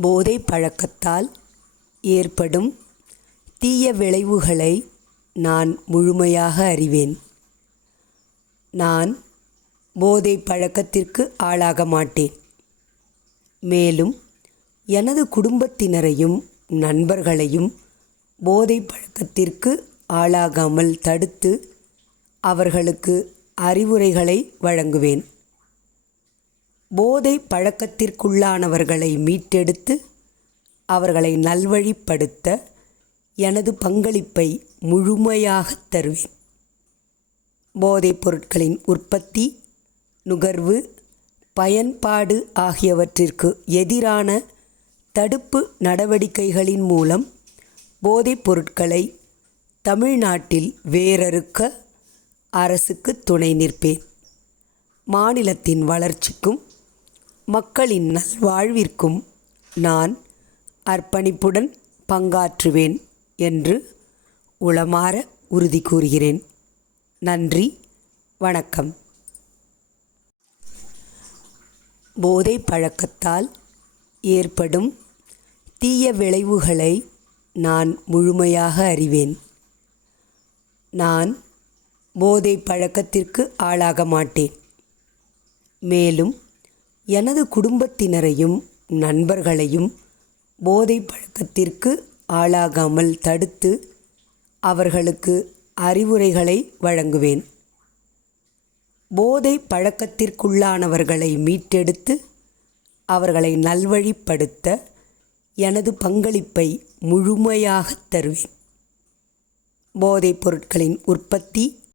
போதை பழக்கத்தால் ஏற்படும் தீய விளைவுகளை நான் முழுமையாக அறிவேன். நான் போதை பழக்கத்திற்கு ஆளாக மாட்டேன். மேலும் எனது குடும்பத்தினரையும் நண்பர்களையும் போதை பழக்கத்திற்கு ஆளாகாமல் தடுத்து அவர்களுக்கு அறிவுரைகளை வழங்குவேன். போதை பழக்கத்திற்குள்ளானவர்களை மீட்டெடுத்து அவர்களை நல்வழிப்படுத்த எனது பங்களிப்பை முழுமையாக தருவேன். போதைப் பொருட்களின் உற்பத்தி, நுகர்வு, பயன்பாடு ஆகியவற்றிற்கு எதிரான தடுப்பு நடவடிக்கைகளின் மூலம் போதைப் பொருட்களை தமிழ்நாட்டில் வேரறுக்க அரசுக்கு துணை நிற்பேன். மாநிலத்தின் வளர்ச்சிக்கும் மக்களின் நல்வாழ்விற்கும் நான் அர்ப்பணிப்புடன் பங்காற்றுவேன் என்று உளமாற உறுதி கூறுகிறேன். நன்றி, வணக்கம். போதை பழக்கத்தால் ஏற்படும் தீய விளைவுகளை நான் முழுமையாக அறிவேன். நான் போதை பழக்கத்திற்கு ஆளாக மாட்டேன். மேலும் எனது குடும்பத்தினரையும் நண்பர்களையும் போதை பழக்கத்திற்கு ஆளாகாமல் தடுத்து அவர்களுக்கு அறிவுரைகளை வழங்குவேன். போதை பழக்கத்திற்குள்ளானவர்களை மீட்டெடுத்து அவர்களை நல்வழிப்படுத்த எனது பங்களிப்பை முழுமையாக தருவேன். போதைப் பொருட்களின் உற்பத்தி,